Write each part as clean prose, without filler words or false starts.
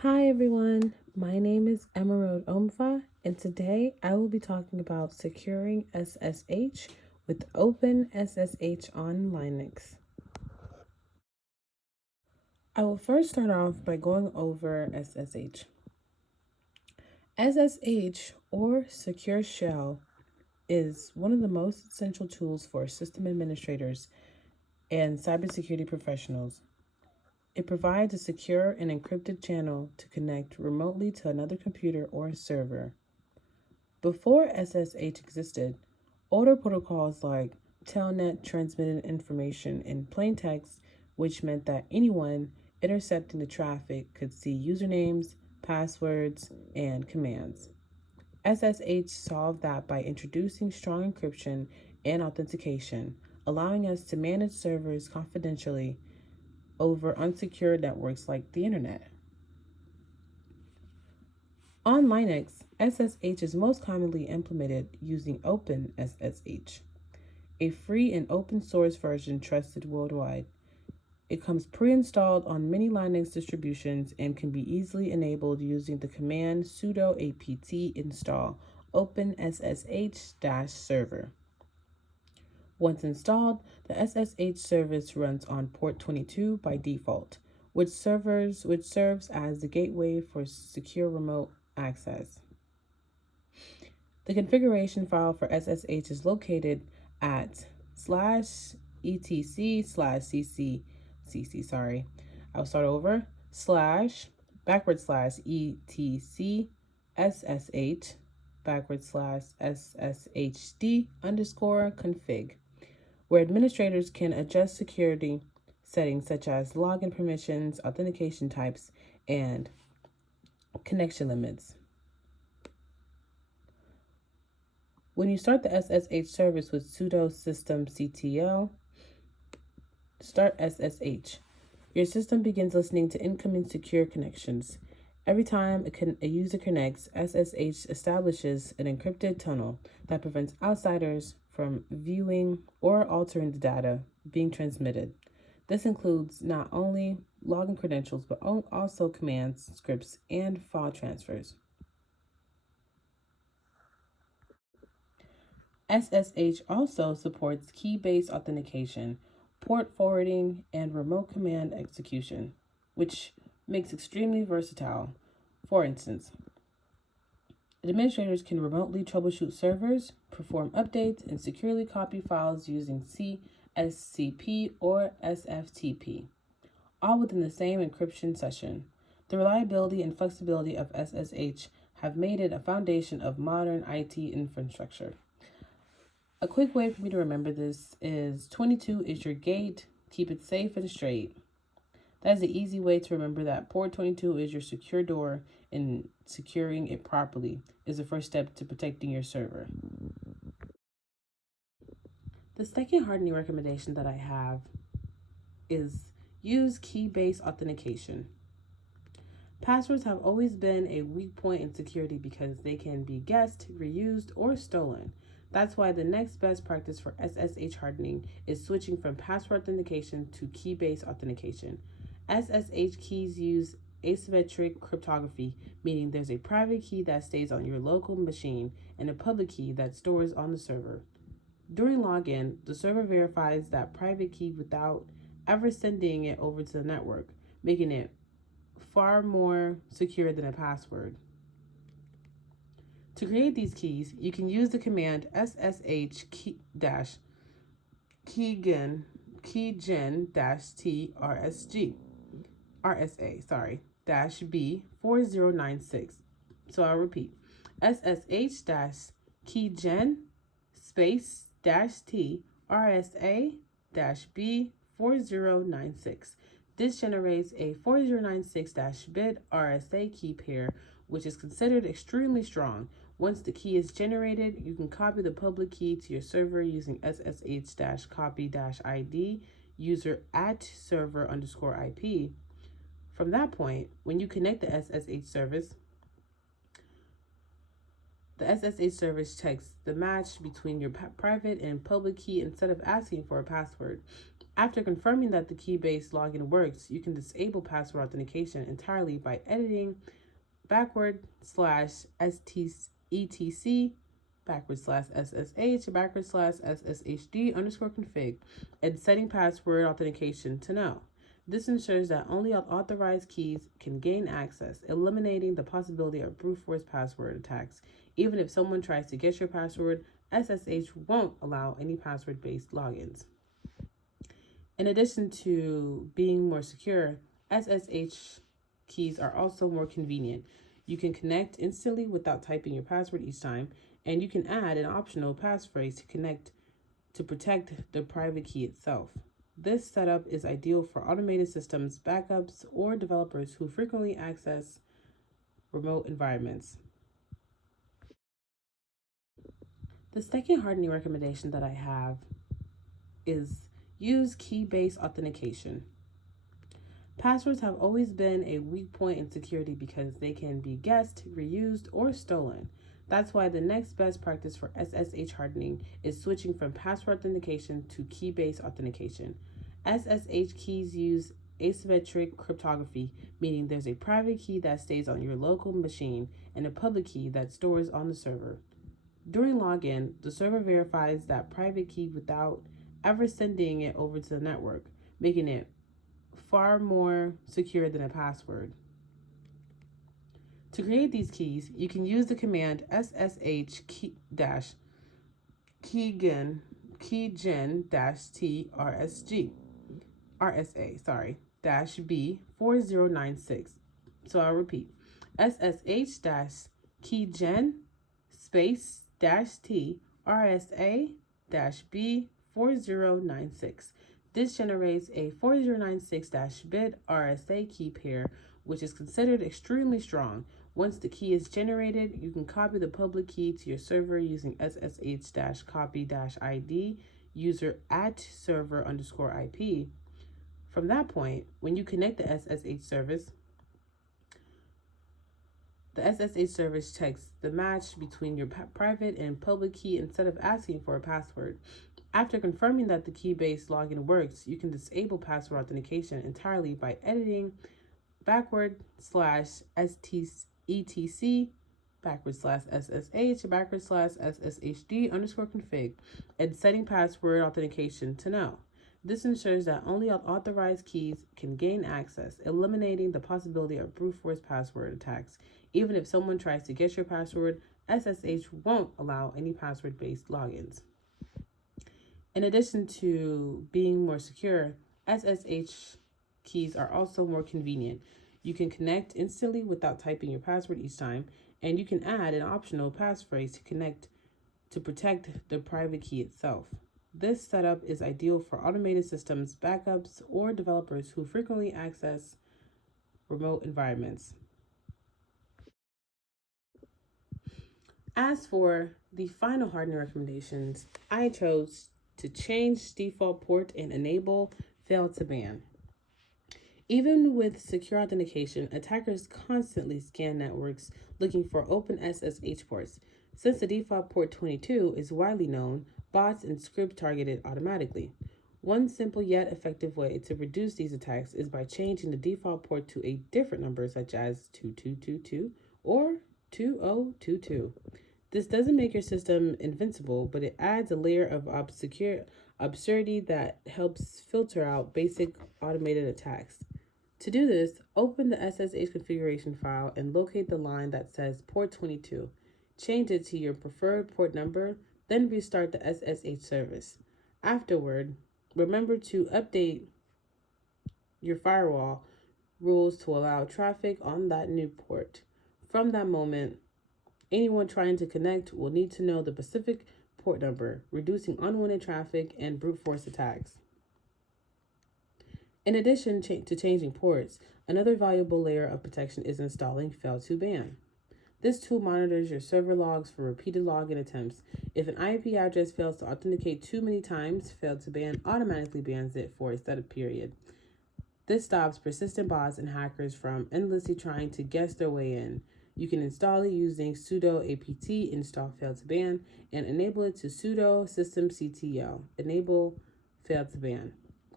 Hi everyone, my name is Emerald Omfa, and today I will be talking about securing SSH with Open SSH on Linux. I will first start off by going over SSH. SSH, or Secure Shell, is one of the most essential tools for system administrators and cybersecurity professionals. It provides a secure and encrypted channel to connect remotely to another computer or server. Before SSH existed, older protocols like Telnet transmitted information in plain text, which meant that anyone intercepting the traffic could see usernames, passwords, and commands. SSH solved that by introducing strong encryption and authentication, allowing us to manage servers confidentially over unsecured networks like the internet. On Linux, SSH is most commonly implemented using OpenSSH, a free and open source version trusted worldwide. It comes pre-installed on many Linux distributions and can be easily enabled using the command sudo apt install OpenSSH-server. Once installed, the SSH service runs on port 22 by default, which serves as the gateway for secure remote access. The configuration file for SSH is located at /etc/cc. Sorry, I'll start over. Slash /etc ssh /sshd underscore config, where administrators can adjust security settings such as login permissions, authentication types, and connection limits. When you start the SSH service with sudo systemctl start SSH, your system begins listening to incoming secure connections. Every time a user connects, SSH establishes an encrypted tunnel that prevents outsiders from viewing or altering the data being transmitted. This includes not only login credentials, but also commands, scripts, and file transfers. SSH also supports key-based authentication, port forwarding, and remote command execution, which makes extremely versatile. For instance, administrators can remotely troubleshoot servers, perform updates, and securely copy files using CSCP or SFTP, all within the same encryption session. The reliability and flexibility of SSH have made it a foundation of modern IT infrastructure. A quick way for me to remember this is 22 is your gate. Keep it safe and straight. That is an easy way to remember that port 22 is your secure door, and securing it properly is the first step to protecting your server. The second hardening recommendation that I have is use key-based authentication. Passwords have always been a weak point in security because they can be guessed, reused, or stolen. That's why the next best practice for SSH hardening is switching from password authentication to key-based authentication. SSH keys use asymmetric cryptography, meaning there's a private key that stays on your local machine and a public key that stores on the server. During login, the server verifies that private key without ever sending it over to the network, making it far more secure than a password. To create these keys, you can use the command SSH keygen -t RSA B 4096. So I'll repeat SSH keygen space -t RSA B 4096. This generates a 4096-bit RSA key pair, which is considered extremely strong. Once the key is generated, you can copy the public key to your server using SSH-copy-ID user @server_IP. From that point, when you connect the SSH service checks the match between your private and public key instead of asking for a password. After confirming that the key-based login works, you can disable password authentication entirely by editing /etc /SSH /SSHD underscore config and setting password authentication to no. This ensures that only authorized keys can gain access, eliminating the possibility of brute force password attacks. Even if someone tries to guess your password, SSH won't allow any password based logins. In addition to being more secure, SSH keys are also more convenient. You can connect instantly without typing your password each time, and you can add an optional passphrase to protect the private key itself. This setup is ideal for automated systems, backups, or developers who frequently access remote environments. The second hardening recommendation that I have is use key-based authentication. Passwords have always been a weak point in security because they can be guessed, reused, or stolen. That's why the next best practice for SSH hardening is switching from password authentication to key-based authentication. SSH keys use asymmetric cryptography, meaning there's a private key that stays on your local machine and a public key that stores on the server. During login, the server verifies that private key without ever sending it over to the network, making it far more secure than a password. To create these keys, you can use the command SSH keygen -t RSA -b 4096. So I'll repeat: SSH keygen space -t RSA -b 4096. This generates a 4096-bit RSA key pair, which is considered extremely strong. Once the key is generated, you can copy the public key to your server using SSH-copy-ID user @server_IP. From that point, when you connect the SSH service checks the match between your private and public key instead of asking for a password. After confirming that the key-based login works, you can disable password authentication entirely by editing /etc/SSH underscore config and setting password authentication to no. This ensures that only authorized keys can gain access, eliminating the possibility of brute force password attacks. Even if someone tries to guess your password, SSH won't allow any password based logins. In addition to being more secure, SSH keys are also more convenient. You can connect instantly without typing your password each time, and you can add an optional passphrase to protect the private key itself. This setup is ideal for automated systems, backups, or developers who frequently access remote environments. As for the final hardening recommendations, I chose to change default port and enable fail to ban. Even with secure authentication, attackers constantly scan networks looking for open SSH ports. Since the default port 22 is widely known, bots and scripts target it automatically. One simple yet effective way to reduce these attacks is by changing the default port to a different number, such as 2222 or 2022. This doesn't make your system invincible, but it adds a layer of absurdity that helps filter out basic automated attacks. To do this, open the SSH configuration file and locate the line that says port 22. Change it to your preferred port number, then restart the SSH service. Afterward, remember to update your firewall rules to allow traffic on that new port. From that moment, anyone trying to connect will need to know the specific port number, reducing unwanted traffic and brute force attacks. In addition to changing ports, another valuable layer of protection is installing fail to ban. This tool monitors your server logs for repeated login attempts. If an IP address fails to authenticate too many times, fail to ban automatically bans it for a set period. This stops persistent bots and hackers from endlessly trying to guess their way in. You can install it using sudo apt install fail to ban and enable it to sudo systemctl enable fail to ban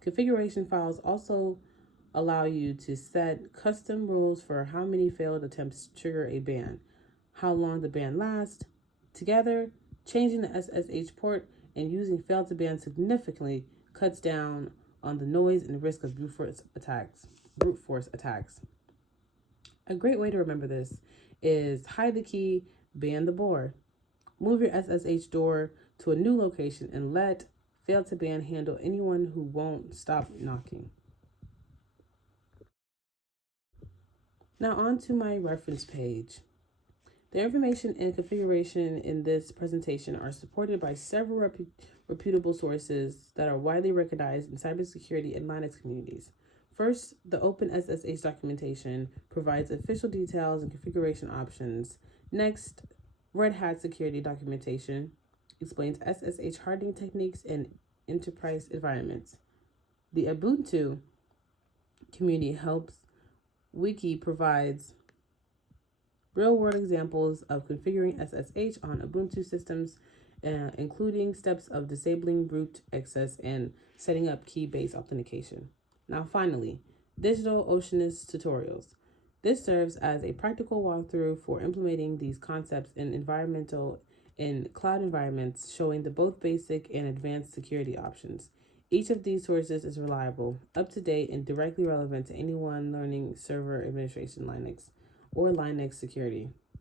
Configuration files also allow you to set custom rules for how many failed attempts trigger a ban, how long the ban lasts. Together, changing the SSH port and using fail to ban significantly cuts down on the noise and risk of Brute force attacks. A great way to remember this is hide the key, ban the board. Move your SSH door to a new location and let fail to ban handle anyone who won't stop knocking. Now on to my reference page. The information and configuration in this presentation are supported by several reputable sources that are widely recognized in cybersecurity and Linux communities. First, the Open SSH documentation provides official details and configuration options. Next, Red Hat security documentation explains SSH hardening techniques in enterprise environments. The Ubuntu community helps wiki provides real-world examples of configuring SSH on Ubuntu systems, including steps of disabling root access and setting up key-based authentication. Now, finally, Digital Oceanist tutorials. This serves as a practical walkthrough for implementing these concepts in cloud environments, showing the both basic and advanced security options. Each of these sources is reliable, up-to-date, and directly relevant to anyone learning server administration Linux or Linux security.